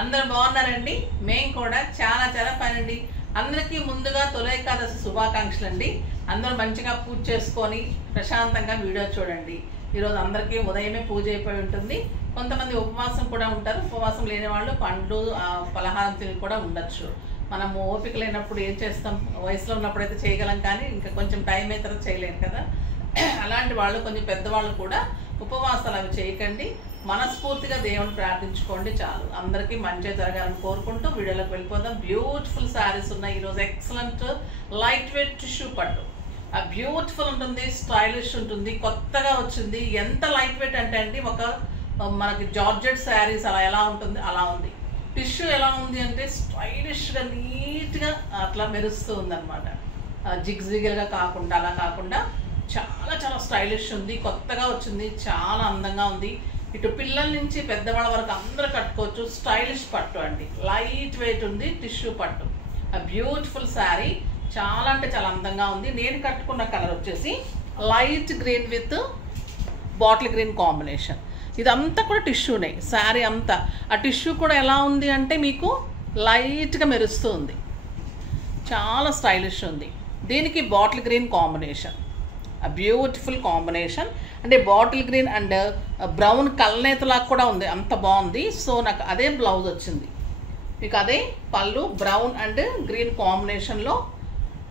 అందరూ బాగున్నారండి. మేము కూడా చాలా చాలా ఫైన్ అండి. అందరికీ ముందుగా తొలి ఏకాదశి శుభాకాంక్షలు అండి. అందరూ మంచిగా పూజ చేసుకొని ప్రశాంతంగా వీడియో చూడండి. ఈరోజు అందరికీ ఉదయమే పూజ అయిపోయి ఉంటుంది. కొంతమంది ఉపవాసం కూడా ఉంటారు. ఉపవాసం లేని వాళ్ళు పండ్లు పలహారం తిని కూడా ఉండొచ్చు. మనము ఓపిక లేనప్పుడు ఏం చేస్తాం, వయసులో ఉన్నప్పుడు అయితే చేయగలం, కానీ ఇంకా కొంచెం టైం అయిన తర్వాత చేయలేం కదా. అలాంటి వాళ్ళు, కొంచెం పెద్దవాళ్ళు కూడా ఉపవాసాలు అవి చేయకండి. మనస్ఫూర్తిగా దేవుని ప్రార్థించుకోండి చాలు. అందరికీ మంచిగా జరగాలని కోరుకుంటూ వీడియోలోకి వెళ్ళిపోదాం. బ్యూటిఫుల్ శారీస్ ఉన్నాయి ఈరోజు. ఎక్సలెంట్ లైట్ వెయిట్ టిష్యూ పట్టు. బ్యూటిఫుల్ ఉంటుంది, స్టైలిష్ ఉంటుంది, కొత్తగా వచ్చింది. ఎంత లైట్ వెయిట్ అంటే అండి, ఒక మనకి జార్జెట్ శారీస్ అలా ఎలా ఉంటుంది అలా ఉంది. టిష్యూ ఎలా ఉంది అంటే స్టైలిష్గా నీట్గా అట్లా మెరుస్తూ ఉంది అనమాట. జిగ్జిగల్గా కాకుండా అలా కాకుండా చాలా చాలా స్టైలిష్ ఉంది, కొత్తగా వచ్చింది, చాలా అందంగా ఉంది. ఇటు పిల్లల నుంచి పెద్దవాళ్ళ వరకు అందరూ కట్టుకోవచ్చు. స్టైలిష్ పట్టు అండి, లైట్ వెయిట్ ఉంది, టిష్యూ పట్టు. బ్యూటిఫుల్ శారీ, చాలా అంటే చాలా అందంగా ఉంది. నేను కట్టుకున్న కలర్ వచ్చేసి light green with bottle green combination. ఇదంతా కూడా టిష్యూనే శారీ అంతా. ఆ టిష్యూ కూడా ఎలా ఉంది అంటే మీకు లైట్గా మెరుస్తూ ఉంది, చాలా స్టైలిష్ ఉంది. దీనికి bottle green combination, beautiful combination. అంటే బాటిల్ గ్రీన్ అండ్ బ్రౌన్ కల్నేతలాగా కూడా ఉంది, అంత బాగుంది. సో నాకు అదే బ్లౌజ్ వచ్చింది. మీకు అదే పళ్ళు, బ్రౌన్ అండ్ గ్రీన్ కాంబినేషన్లో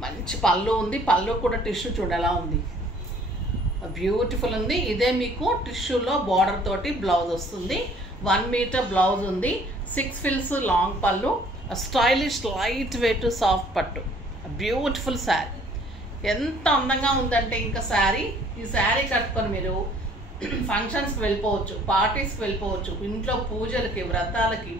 మంచి పళ్ళు ఉంది. పళ్ళు కూడా టిష్యూ చూడేలా ఉంది, బ్యూటిఫుల్ ఉంది. ఇదే మీకు టిష్యూలో బార్డర్ తోటి బ్లౌజ్ వస్తుంది. 1 మీటర్ బ్లౌజ్ ఉంది. 6 ఫిల్స్ లాంగ్ పళ్ళు, స్టైలిష్ లైట్ వెయిట్ సాఫ్ట్ పట్టు. బ్యూటిఫుల్ శారీ, ఎంత అందంగా ఉందంటే ఇంకా శారీ. ఈ శారీ కట్టుకొని మీరు ఫంక్షన్స్కి వెళ్ళిపోవచ్చు, పార్టీస్కి వెళ్ళిపోవచ్చు, ఇంట్లో పూజలకి, వ్రతాలకి,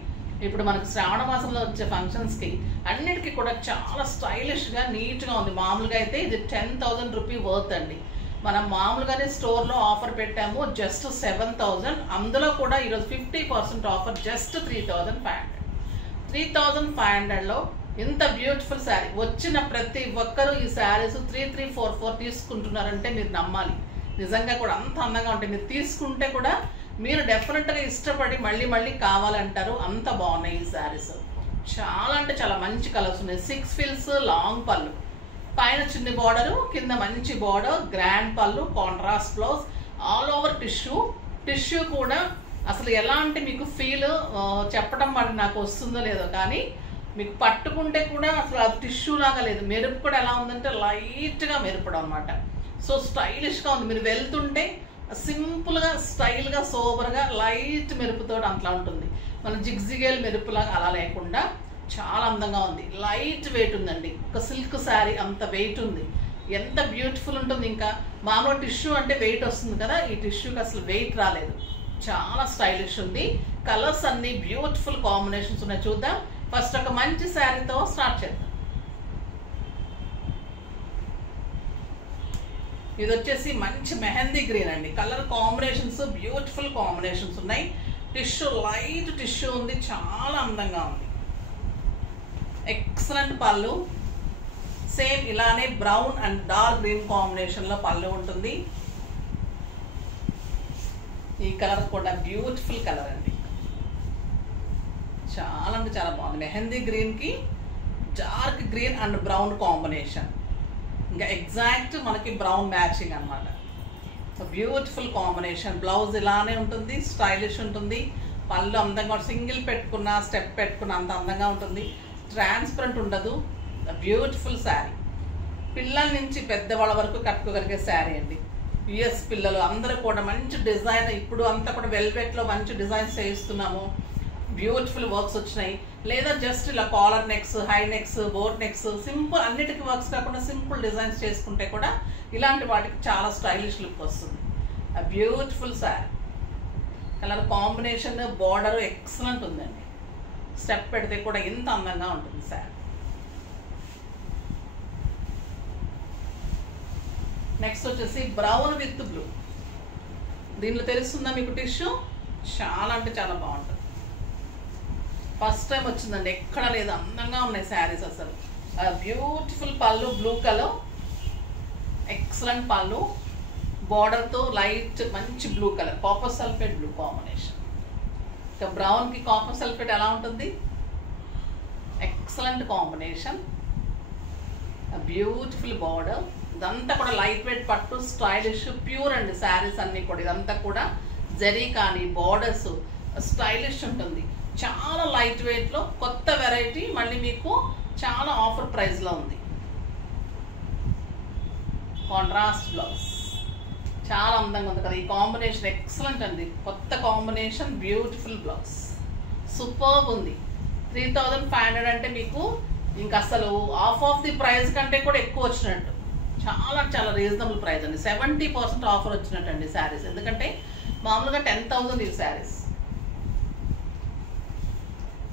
ఇప్పుడు మనకు శ్రావణ మాసంలో వచ్చే ఫంక్షన్స్కి అన్నిటికీ కూడా చాలా స్టైలిష్గా నీట్గా ఉంది. మామూలుగా అయితే ఇది 10,000 రూపీ వర్త్ అండి. మనం మామూలుగానే స్టోర్లో ఆఫర్ పెట్టాము జస్ట్ 7,000. అందులో కూడా ఈరోజు 50% ఆఫర్, జస్ట్ 3,500. 3,500లో ఇంత బ్యూటిఫుల్ శారీ. వచ్చిన ప్రతి ఒక్కరూ ఈ శారీస్ 3,344 తీసుకుంటున్నారంటే మీరు నమ్మాలి. నిజంగా కూడా అంత అందంగా ఉంటాయి. మీరు తీసుకుంటే కూడా మీరు డెఫినెట్గా ఇష్టపడి మళ్ళీ మళ్ళీ కావాలంటారు, అంత బాగున్నాయి ఈ శారీస్. చాలా అంటే చాలా మంచి కలర్స్ ఉన్నాయి. 6 ఫిల్స్ లాంగ్ పళ్ళు, పైన చిన్న బార్డరు, కింద మంచి బార్డర్, గ్రాండ్ పళ్ళు, contrast blouse, all over tissue. Tissue కూడా అసలు ఎలాంటి మీకు ఫీల్ చెప్పడం మరి నాకు వస్తుందో లేదో, కానీ మీకు పట్టుకుంటే కూడా అసలు అది టిష్యూ లాగా లేదు. మెరుపు కూడా ఎలా ఉందంటే లైట్గా మెరుపడం అనమాట. సో స్టైలిష్గా ఉంది. మీరు వెళ్తుంటే సింపుల్గా, స్టైల్గా, సోబర్గా, లైట్ మెరుపుతో అట్లా ఉంటుంది. మన జిగ్జిగేల్ మెరుపులాగా అలా లేకుండా చాలా అందంగా ఉంది. లైట్ వెయిట్ ఉందండి. ఒక సిల్క్ శారీ అంత వెయిట్ ఉంది. ఎంత బ్యూటిఫుల్ ఉంటుంది. ఇంకా మామూలు టిష్యూ అంటే వెయిట్ వస్తుంది కదా, ఈ టిష్యూకి అసలు వెయిట్ రాలేదు. చాలా స్టైలిష్ ఉంది. కలర్స్ అన్ని బ్యూటిఫుల్ కాంబినేషన్స్ ఉన్నాయి. చూద్దాం. ఫస్ట్ ఒక మంచి శారీతో స్టార్ట్ చేద్దాం. ఇది వచ్చేసి మంచి మెహందీ గ్రీన్ అండి. కలర్ కాంబినేషన్స్ బ్యూటిఫుల్ కాంబినేషన్స్ ఉన్నాయి. టిష్యూ లైట్ టిష్యూ ఉంది, చాలా అందంగా ఉంది. ఎక్సలెంట్ పళ్ళు. సేమ్ ఇలానే బ్రౌన్ అండ్ డార్క్ గ్రీన్ కాంబినేషన్లో పళ్ళు ఉంటుంది. ఈ కలర్ కూడా బ్యూటిఫుల్ కలర్ అండి, చాలా అంటే చాలా బాగుంది. మెహందీ గ్రీన్కి dark green and brown combination, ఇంకా ఎగ్జాక్ట్ మనకి బ్రౌన్ మ్యాచింగ్ అనమాట. So beautiful combination. బ్లౌజ్ ఇలానే ఉంటుంది, స్టైలిష్ ఉంటుంది. పళ్ళు అందంగా, సింగిల్ పెట్టుకున్న, స్టెప్ పెట్టుకున్న అంత అందంగా ఉంటుంది. ట్రాన్స్పరెంట్ ఉండదు. బ్యూటిఫుల్ శారీ. పిల్లల నుంచి పెద్దవాళ్ళ వరకు కట్టుకోగలిగే శారీ అండి. యుఎస్ పిల్లలు అందరూ కూడా మంచి డిజైన్, ఇప్పుడు అంతా కూడా వెల్వెట్లో మంచి డిజైన్స్ చేయిస్తున్నాము. బ్యూటిఫుల్ వర్క్స్ వచ్చినాయి. లేదా జస్ట్ ఇలా caller next, high next, boat necks, simple, అన్నిటికీ వర్క్స్ కాకుండా సింపుల్ డిజైన్స్ చేసుకుంటే కూడా ఇలాంటి వాటికి చాలా స్టైలిష్ లుక్ వస్తుంది. Beautiful sari. Colour combination, border excellent ఉందండి. స్టెప్ పెడితే కూడా ఎంత అందంగా ఉంటుంది శారీ. నెక్స్ట్ వచ్చేసి బ్రౌన్ విత్ బ్లూ. దీనిలో తెలుస్తుందా మీకు టిష్యూ? చాలా అంటే చాలా బాగుంటుంది. ఫస్ట్ టైం వచ్చిందండి, ఎక్కడ లేదు, అందంగా ఉన్నాయి శారీస్ అసలు. బ్యూటిఫుల్ పళ్ళు, బ్లూ కలర్, ఎక్సలెంట్ పళ్ళు, బార్డర్తో లైట్ మంచి blue colour, copper sulphate blue combination. ఇక బ్రౌన్కి కాపర్ సల్ఫేట్ ఎలా ఉంటుంది? Excellent combination, beautiful border. ఇదంతా కూడా లైట్ వెయిట్ పట్టు, స్టైలిష్, ప్యూర్ అండి శారీస్ అన్నీ కూడా. ఇదంతా కూడా జరీ కానీ బార్డర్స్ స్టైలిష్ ఉంటుంది. చాలా లైట్ వెయిట్లో కొత్త వెరైటీ, మళ్ళీ మీకు చాలా ఆఫర్ ప్రైస్లో ఉంది. కాంట్రాస్ట్ బ్లౌజ్ చాలా అందంగా ఉంది కదా. ఈ కాంబినేషన్ ఎక్సలెంట్ అండి, కొత్త కాంబినేషన్, బ్యూటిఫుల్ బ్లౌజ్, సూపర్బ్ ఉంది. 3500 అంటే మీకు ఇంకా అసలు ఆఫ్ ది ప్రైస్ కంటే కూడా ఎక్కువ వచ్చినట్టు. చాలా చాలా రీజనబుల్ ప్రైస్ అండి. 70% ఆఫర్ వచ్చినట్టు అండి శారీస్. ఎందుకంటే మామూలుగా 10,000 ఈ శారీస్.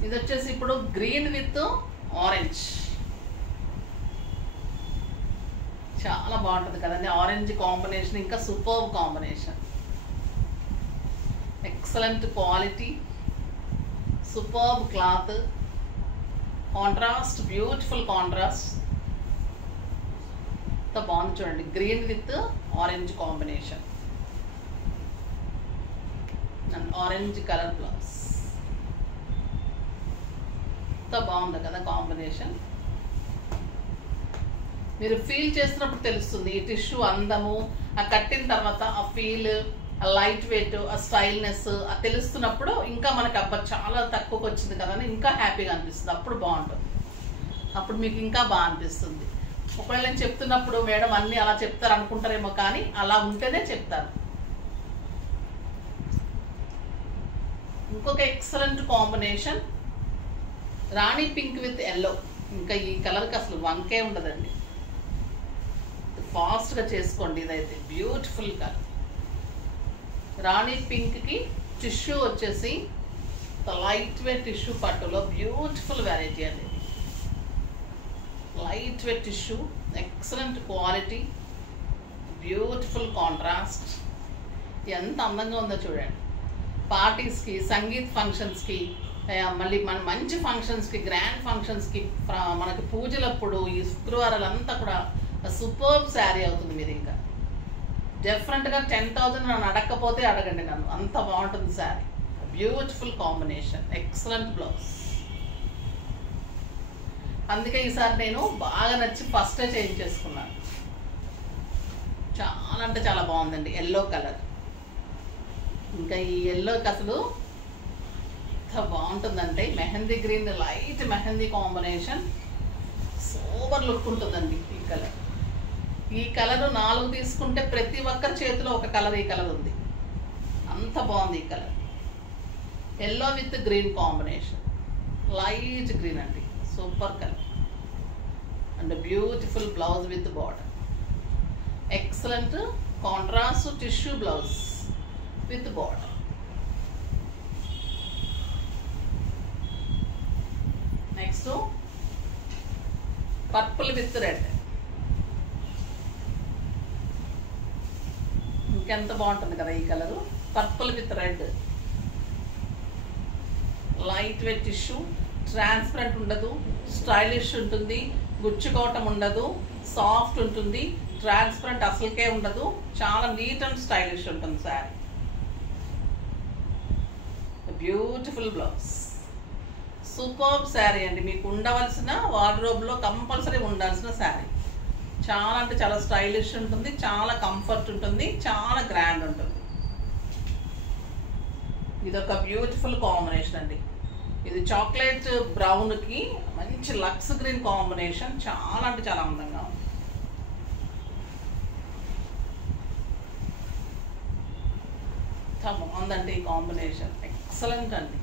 ఇది వచ్చేసి ఇప్పుడు గ్రీన్ విత్ ఆరెంజ్, చాలా బాగుంటుంది కదండి. ఆరెంజ్ కాంబినేషన్ ఇంకా super combination, excellent quality, superb cloth, contrast, beautiful contrast. ఎంత బాగుంది చూడండి, green with orange combination and orange colour blouse. ఎంత బాగుంది కదా కాంబినేషన్. మీరు ఫీల్ చేస్తున్నప్పుడు తెలుస్తుంది ఈ టిష్యూ అందము, ఆ కట్టిన తర్వాత ఆ ఫీల్, ఆ లైట్ వెయిట్, ఆ స్టైల్నెస్ తెలుస్తున్నప్పుడు ఇంకా మనకి అబ్బా చాలా తక్కువకి వచ్చింది కదా అని ఇంకా హ్యాపీగా అనిపిస్తుంది. అప్పుడు బాగుంటుంది, అప్పుడు మీకు ఇంకా బాగా అనిపిస్తుంది. ఒకవేళ నేను చెప్తున్నప్పుడు మేడం అన్నీ అలా చెప్తారు అనుకుంటారేమో, కానీ అలా ఉంటేనే చెప్తారు. ఇంకొక excellent combination, Rani pink with yellow. ఇంకా ఈ కలర్కి అసలు వంకే ఉండదండి, ఫాస్ట్గా చేసుకోండి. ఇదైతే బ్యూటిఫుల్ కలర్, రాణి పింక్కి టిష్యూ వచ్చేసి లైట్ వెయిట్ టిష్యూ పట్టులో బ్యూటిఫుల్ వెరైటీ అండి. Light weight tissue, excellent quality, beautiful contrast. ఎంత అందంగా ఉందో చూడండి. పార్టీస్కి, సంగీత్ ఫంక్షన్స్కి, మళ్ళీ మన మంచి ఫంక్షన్స్కి, గ్రాండ్ ఫంక్షన్స్కి, మనకి పూజలప్పుడు ఈ శుక్రవారాలంతా కూడా సూపర్బ్ శారీ అవుతుంది. మీరు ఇంకా డెఫినెట్గా 10,000 నన్ను అడగకపోతే అడగండి నన్ను, అంత బాగుంటుంది sari. Beautiful combination, excellent blouse. అందుకే ఈసారి నేను బాగా నచ్చి ఫస్టే చేంజ్ చేసుకున్నాను. చాలా అంటే చాలా బాగుందండి ఎల్లో కలర్. ఇంకా ఈ ఎల్లోకి అసలు ఎంత బాగుంటుందంటే mehndi green, light mehndi combination, super look ఉంటుందండి ఈ కలర్. ఈ కలర్ 4 తీసుకుంటే ప్రతి ఒక్కరి చేతిలో ఒక కలర్ ఈ కలర్ ఉంది, అంత బాగుంది ఈ colour. Yellow with green combination, light green అండి, super colour. And beautiful blouse with border, excellent contrast tissue blouse with border. Next purple with red. ఇంకెంత బాగుంటుంది కదా ఈ colour, purple with red. Light weight tissue, transparent ఉండదు, stylish ఉంటుంది, గుచ్చుకోవటం ఉండదు, soft ఉంటుంది, ట్రాన్స్పరెంట్ అసలుకే ఉండదు, చాలా నీట్ అండ్ స్టైలిష్ ఉంటుంది sari. Beautiful blouse, superb sari అండి. మీకు ఉండవలసిన వార్డ్రోబ్లో కంపల్సరీ ఉండాల్సిన శారీ. చాలా అంటే చాలా స్టైలిష్ ఉంటుంది, చాలా కంఫర్ట్ ఉంటుంది, చాలా గ్రాండ్ ఉంటుంది. ఇదొక బ్యూటిఫుల్ కాంబినేషన్ అండి. ఇది చాక్లెట్ బ్రౌన్కి మంచి లక్స్ గ్రీన్ కాంబినేషన్, చాలా అంటే చాలా అందంగా ఉంది. చాలా బాగుందండి ఈ కాంబినేషన్, ఎక్సలెంట్ అండి.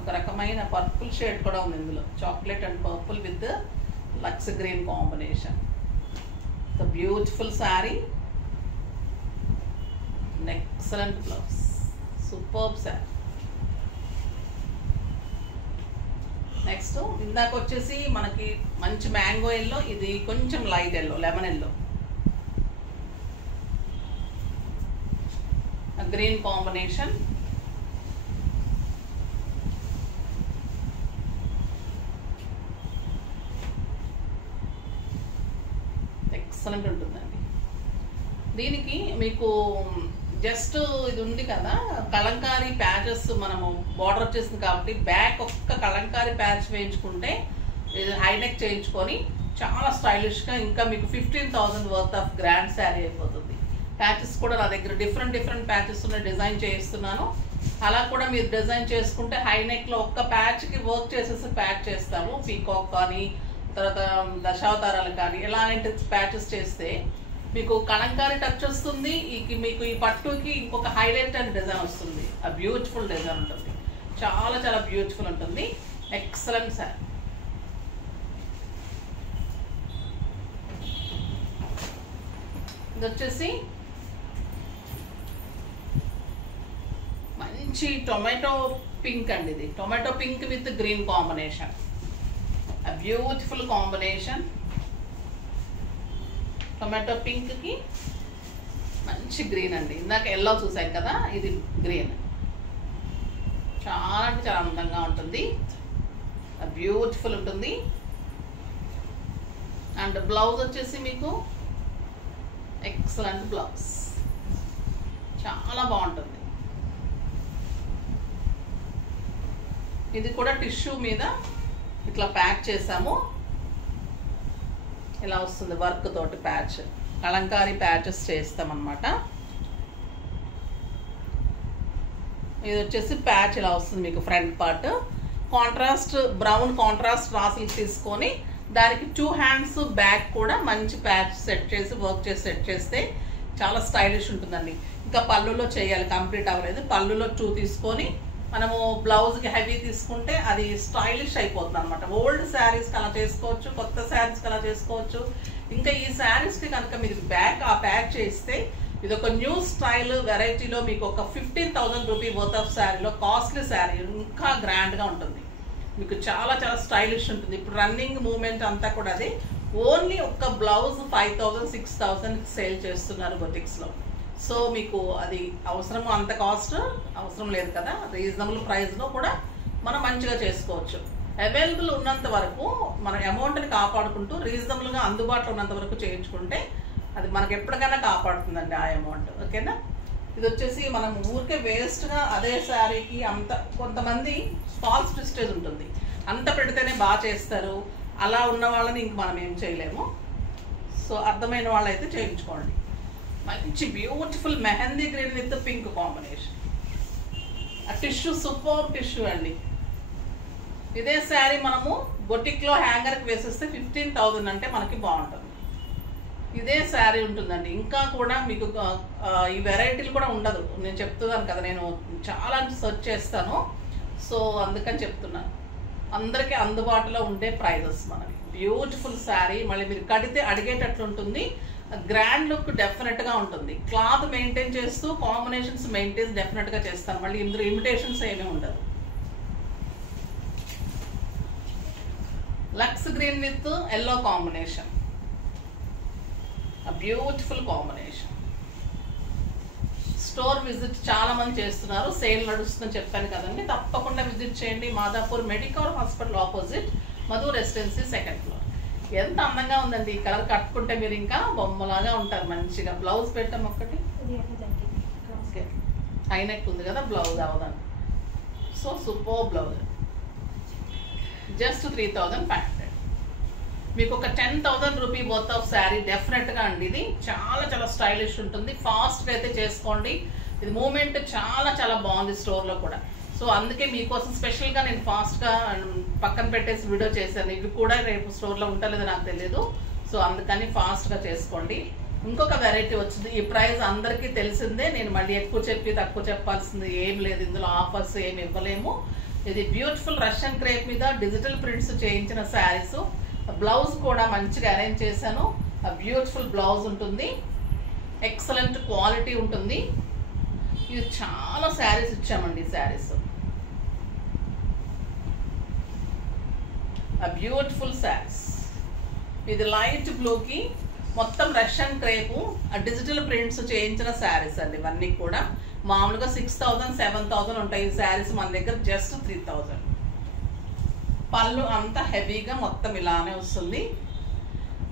ఒక రకమైన పర్పుల్ షేడ్ కూడా ఉంది ఇందులో, chocolate and purple with lux green combination. The beautiful sari, excellent blouse, superb sari. Next ఇందాక వచ్చేసి మనకి మంచి మ్యాంగో ఎల్లో, ఇది కొంచెం light yellow, lemon yellow, green combination. Excellent ఉంటుందండి. దీనికి మీకు జస్ట్ ఇది ఉంది కదా కలంకారీ ప్యాచెస్ మనము బార్డర్ వచ్చేసింది కాబట్టి బ్యాక్ ఒక్క కలంకారీ ప్యాచ్ వేయించుకుంటే ఇది హైనెక్ చేయించుకొని చాలా స్టైలిష్గా ఇంకా మీకు 15,000 వర్త్ ఆఫ్ గ్రాండ్ శారీ అయిపోతుంది. ప్యాచెస్ కూడా నా దగ్గర డిఫరెంట్ ప్యాచెస్ ఉన్న డిజైన్ చేయిస్తున్నాను. అలా కూడా మీరు డిజైన్ చేసుకుంటే హైనెక్లో ఒక్క ప్యాచ్కి వర్క్ చేసేసి ప్యాచ్ చేస్తాము. పీకాక్ కానీ తర్వాత దశావతారాలు కానీ ఇలాంటి ప్యాచెస్ చేస్తే మీకు కలంకారీ టచ్ వస్తుంది. మీకు ఈ పట్టుకి ఇంకొక హైలైట్ అండ్ డిజైన్ వస్తుంది. ఆ బ్యూటిఫుల్ డిజైన్ ఉంటుంది. చాలా బ్యూటిఫుల్ ఉంటుంది. Excellent sir. ఇది వచ్చేసి మంచి టొమాటో పింక్ అండి. ఇది tomato pink with green combination. ఆ బ్యూటిఫుల్ కాంబినేషన్. టొమాటో పింక్కి మంచి గ్రీన్ అండి. ఇందాక ఎల్లో చూసాం కదా, ఇది గ్రీన్. చాలా అంటే చాలా అందంగా ఉంటుంది. బ్యూటిఫుల్ ఉంటుంది. అండ్ బ్లౌజ్ వచ్చేసి మీకు ఎక్సలెంట్ బ్లౌజ్. చాలా బాగుంటుంది. ఇది కూడా టిష్యూ మీద ఇట్లా ప్యాక్ చేసాము. ఇలా వస్తుంది వర్క్ తోటి ప్యాచ్. కలంకారీ ప్యాచెస్ చేస్తామన్నమాట. ఇది వచ్చేసి ప్యాచ్ ఇలా వస్తుంది మీకు front part. Contrast brown contrast రాసులు తీసుకొని దానికి 2 హ్యాండ్స్ బ్యాక్ కూడా మంచి ప్యాచ్ సెట్ చేసి వర్క్ చేసి సెట్ చేస్తే చాలా స్టైలిష్ ఉంటుందండి. ఇంకా పళ్ళులో చేయాలి, కంప్లీట్ అవ్వలేదు. పళ్ళులో 2 తీసుకొని మనము బ్లౌజ్కి హెవీ తీసుకుంటే అది స్టైలిష్ అయిపోతుంది అనమాట. ఓల్డ్ శారీస్కి అలా చేసుకోవచ్చు, కొత్త శారీస్కి అలా చేసుకోవచ్చు. ఇంకా ఈ శారీస్కి కనుక మీరు బ్యాక్ ఆ ప్యాక్ చేస్తే ఇది ఒక న్యూ స్టైల్ వెరైటీలో మీకు ఒక 15,000 రూపీ వర్త్ ఆఫ్ శారీలో కాస్ట్లీ శారీ ఇంకా గ్రాండ్గా ఉంటుంది. మీకు చాలా స్టైలిష్ ఉంటుంది. ఇప్పుడు రన్నింగ్ మూమెంట్ అంతా కూడా అది. ఓన్లీ ఒక్క బ్లౌజ్ 5,000 6,000 సేల్ చేస్తున్నారు బొటిక్స్లో. సో మీకు అది అవసరం, అంత కాస్ట్ అవసరం లేదు కదా. రీజనబుల్ ప్రైస్లో కూడా మనం మంచిగా చేసుకోవచ్చు. అవైలబుల్ ఉన్నంత వరకు మన అమౌంట్ని కాపాడుకుంటూ రీజనబుల్గా అందుబాటులో ఉన్నంత వరకు చేయించుకుంటే అది మనకు ఎప్పటికైనా కాపాడుతుందండి ఆ అమౌంట్. ఓకేనా. ఇది వచ్చేసి మనం ఊరికే వేస్ట్గా అదే శారీకి అంత, కొంతమంది ఫాల్స్ ప్రెస్టేజ్ ఉంటుంది, అంత పెడితేనే బాగా చేస్తారు. అలా ఉన్న వాళ్ళని ఇంక మనం ఏం చేయలేము. సో అర్థమైన వాళ్ళైతే చేయించుకోండి. మంచి beautiful mehndi green with pink combination. ఆ టిష్యూ సూపర్ టిష్యూ అండి. ఇదే శారీ మనము బొటిక్లో హ్యాంగర్కి వేసేస్తే 15,000 అంటే మనకి బాగుంటుంది. ఇదే శారీ ఉంటుందండి. ఇంకా కూడా మీకు ఈ వెరైటీలు కూడా ఉండదు. నేను చెప్తున్నాను కదా, నేను చాలా సెర్చ్ చేస్తాను. సో అందుకని చెప్తున్నాను. అందరికీ అందుబాటులో ఉండే ప్రైజెస్ మనకి. బ్యూటిఫుల్ శారీ. మళ్ళీ మీరు కడితే అడిగేటట్లు ఉంటుంది. గ్రాండ్ లుక్ డెఫినెట్గా ఉంటుంది. క్లాత్ మెయింటైన్ చేస్తూ కాంబినేషన్స్ మెయింటైన్ డెఫినెట్గా చేస్తాను. మళ్ళీ ఇందులో ఇమిటేషన్స్ ఏమీ ఉండదు. Lux green with yellow combination. Beautiful combination. Store visit చాలా మంది చేస్తున్నారు. సేల్ నడుస్తుందని చెప్పాను కదండి. తప్పకుండా విజిట్ చేయండి. Madhapur medical hospital opposite Madhu residency 2nd floor. ఎంత అందంగా ఉందండి. ఈ కలర్ కట్టుకుంటే మీరు ఇంకా బొమ్మలాగా ఉంటారు మంచిగా. బ్లౌజ్ పెట్టాం ఒక్కటి. ఓకే, హైనెక్ ఉంది కదా, బ్లౌజ్ అవదాన్ని. So super blouse. జస్ట్ 3,500. మీకు ఒక 10,000 రూపీ వర్త్ ఆఫ్ శారీ డెఫినెట్గా అండి. ఇది చాలా స్టైలిష్ ఉంటుంది. ఫాస్ట్గా అయితే చేసుకోండి. ఇది మూమెంట్ చాలా బాగుంది స్టోర్లో కూడా. సో అందుకే మీకోసం స్పెషల్గా నేను ఫాస్ట్గా పక్కన పెట్టేసి వీడియో చేశాను. ఇవి కూడా రేపు స్టోర్లో ఉంటలేదో నాకు తెలియదు. సో అందుకని ఫాస్ట్గా చేసుకోండి. ఇంకొక వెరైటీ వచ్చింది. ఈ ప్రైస్ అందరికీ తెలిసిందే. నేను మళ్ళీ ఎక్కువ చెప్పి తక్కువ చెప్పాల్సింది ఏం లేదు. ఇందులో ఆఫర్స్ ఏమి ఇవ్వలేము. ఇది బ్యూటిఫుల్ రష్యన్ క్రేప్ మీద డిజిటల్ ప్రింట్స్ చేయించిన శారీస్. బ్లౌజ్ కూడా మంచిగా అరేంజ్ చేశాను. బ్యూటిఫుల్ బ్లౌజ్ ఉంటుంది. ఎక్సలెంట్ క్వాలిటీ ఉంటుంది. ఇది చాలా శారీస్ ఇచ్చామండి. శారీస్ బ్యూటిఫుల్ శారీస్. ఇది లైట్ బ్లూకి మొత్తం రష్యన్ క్రేపు డిజిటల్ ప్రింట్స్ చేయించిన శారీస్ అండి. ఇవన్నీ కూడా మామూలుగా 6,000 7,000 ఉంటాయి. ఈ శారీస్ మన దగ్గర జస్ట్ 3,000. పళ్ళు అంతా హెవీగా మొత్తం ఇలానే వస్తుంది.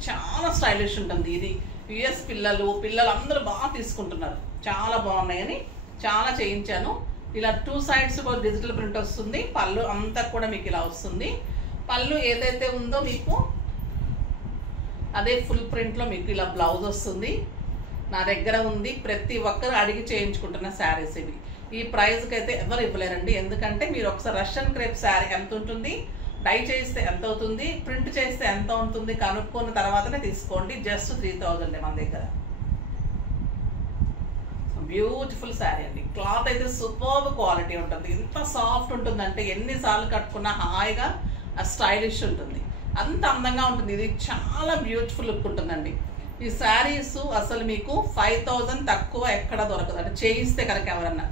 చాలా స్టైలిష్ ఉంటుంది. ఇది యుఎస్ పిల్లలు అందరూ బాగా తీసుకుంటున్నారు. చాలా బాగున్నాయని చాలా చేయించాను. ఇలా 2 sides కూడా డిజిటల్ ప్రింట్ వస్తుంది. పళ్ళు అంతా కూడా మీకు ఇలా వస్తుంది. పళ్ళు ఏదైతే ఉందో మీకు అదే ఫుల్ ప్రింట్లో మీకు ఇలా బ్లౌజ్ వస్తుంది. నా దగ్గర ఉంది, ప్రతి ఒక్కరు అడిగి చేయించుకుంటున్న శారీస్ ఇవి. ఈ ప్రైస్కి అయితే ఎవరు ఇవ్వలేరండి. ఎందుకంటే మీరు ఒకసారి రష్యన్ క్రేప్ శారీ ఎంత ఉంటుంది, డై చేస్తే ఎంత అవుతుంది, ప్రింట్ చేస్తే ఎంత ఉంటుంది కనుక్కున్న తర్వాతనే తీసుకోండి. జస్ట్ 3000 మన దగ్గర. బ్యూటిఫుల్ శారీ అండి. క్లాత్ అయితే సూపర్బ్ క్వాలిటీ ఉంటుంది. ఎంత సాఫ్ట్ ఉంటుందంటే ఎన్నిసార్లు కట్టుకున్నా హాయిగా స్టైలిష్ ఉంటుంది. అంత అందంగా ఉంటుంది. ఇది చాలా బ్యూటిఫుల్ లుక్ ఉంటుందండి. ఈ శారీస్ అసలు మీకు 5000 తక్కువ ఎక్కడ దొరకదు. అంటే చేయిస్తే కనుక ఎవరన్నా,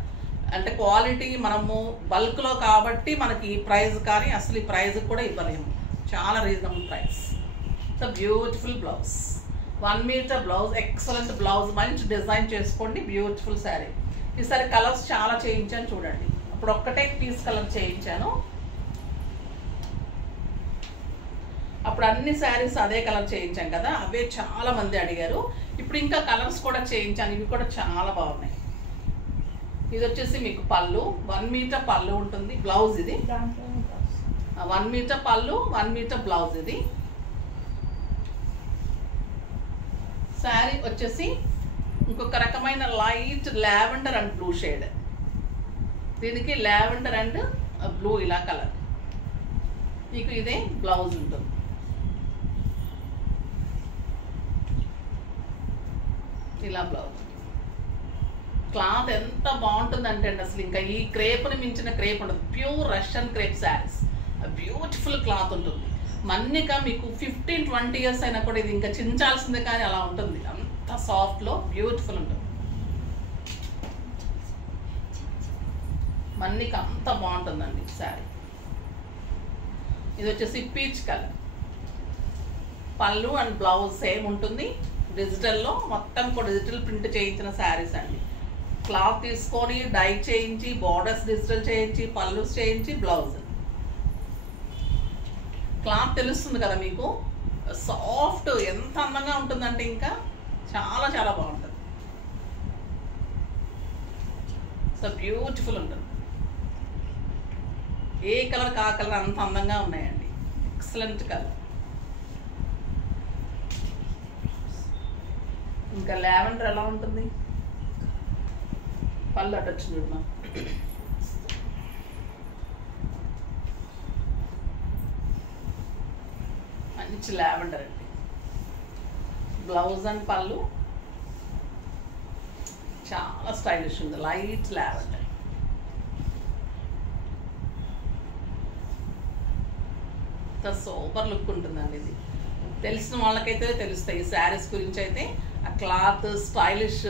అంటే క్వాలిటీ మనము బల్క్లో కాబట్టి మనకి ఈ ప్రైస్, కానీ అసలు ఈ ప్రైస్ కూడా ఇవ్వలేము. చాలా reasonable price. So beautiful blouse, 1 metre blouse, excellent blouse, మంచి డిజైన్ చేసుకోండి. బ్యూటిఫుల్ శారీ. ఈసారి కలర్స్ చాలా చేయించాను చూడండి. అప్పుడు ఒక్కటే పీస్ కలర్ చేయించాను, అప్పుడు అన్ని శారీస్ అదే కలర్ చేయించాం కదా, అవే చాలా మంది అడిగారు. ఇప్పుడు ఇంకా కలర్స్ కూడా చేయించాను, ఇవి కూడా చాలా బాగున్నాయి. ఇది వచ్చేసి మీకు పళ్ళు, 1 మీటర్ పళ్ళు ఉంటుంది. బ్లౌజ్ ఇది 1 మీటర్ పళ్ళు, 1 మీటర్ బ్లౌజ్. ఇది శారీ వచ్చేసి ఇంకొక రకమైన light lavender and blue shade. దీనికి లావెండర్ అండ్ బ్లూ ఇలా కలర్. మీకు ఇదే బ్లౌజ్ ఉంటుంది. ఇలా బ్లౌజ్. క్లాత్ ఎంత బాగుంటుందంటే అండి అసలు ఇంకా ఈ క్రేప్ని మించిన క్రేప్ ఉండదు. Pure Russian crepe saris, beautiful cloth ఉంటుంది. మన్నిక మీకు 15-20 years అయినా కూడా ఇది ఇంకా చించాల్సిందే, కానీ అలా ఉంటుంది. అంత సాఫ్ట్లో బ్యూటిఫుల్ ఉంటుంది. మన్నిక అంత బాగుంటుందండి శారీ. ఇది వచ్చేసి పీచ్ కలర్. పళ్ళు అండ్ బ్లౌజ్ సేమ్ ఉంటుంది. డిజిటల్లో మొత్తం కూడా డిజిటల్ ప్రింట్ చేయించిన శారీస్ అండి. క్లాత్ తీసుకొని డై చేయించి, బార్డర్స్ డిజిటల్ చేయించి, పళ్ళు చేయించి, బ్లౌజ్. క్లాత్ తెలుస్తుంది కదా మీకు, సాఫ్ట్ ఎంత అందంగా ఉంటుందంటే ఇంకా చాలా చాలా బాగుంటుంది. సో బ్యూటిఫుల్ ఉంటుంది. ఏ కలర్ కా కలర్ అంత అందంగా ఉన్నాయండి. Excellent colour. ఇంకా లావెండర్ ఎలా ఉంటుంది, పళ్ళు అటొచ్చు చూడమా. మంచి లావెండర్ అండి. బ్లౌజ్ అండ్ పళ్ళు చాలా స్టైలిష్ ఉంది. Light lavender. సూపర్ లుక్ ఉంటుందండి. ఇది తెలిసిన వాళ్ళకైతే తెలుస్తాయి ఈ శారీస్ గురించి. అయితే ఆ క్లాత్ స్టైలిష్,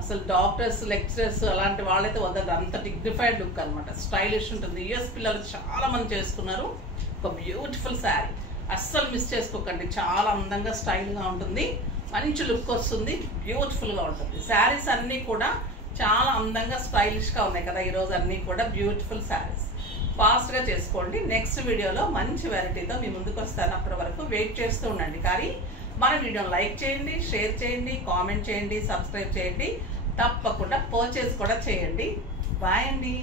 అసలు డాక్టర్స్, లెక్చరర్స్ అలాంటి వాళ్ళైతే వదలరు. అంత డిగ్నిఫైడ్ లుక్ అనమాట. స్టైలిష్ ఉంటుంది. యూఎస్ పిల్లలు చాలా మంది చేసుకున్నారు. ఒక బ్యూటిఫుల్ శారీ, అస్సలు మిస్ చేసుకోకండి. చాలా అందంగా స్టైల్గా ఉంటుంది. మంచి లుక్ వస్తుంది. బ్యూటిఫుల్గా ఉంటుంది. శారీస్ అన్నీ కూడా చాలా అందంగా స్టైలిష్గా ఉన్నాయి కదా ఈరోజు. అన్నీ కూడా బ్యూటిఫుల్ శారీస్. ఫాస్ట్గా చేసుకోండి. నెక్స్ట్ వీడియోలో మంచి వెరైటీతో మీ ముందుకు వస్తాను. అప్పటి వరకు వెయిట్ చేస్తూ ఉండండి. కానీ మన వీడియోని లైక్ చేయండి, షేర్ చేయండి, కామెంట్ చేయండి, సబ్స్క్రైబ్ చేయండి. తప్పకుండా పర్చేస్ కూడా చేయండి. బాయ్ అండి.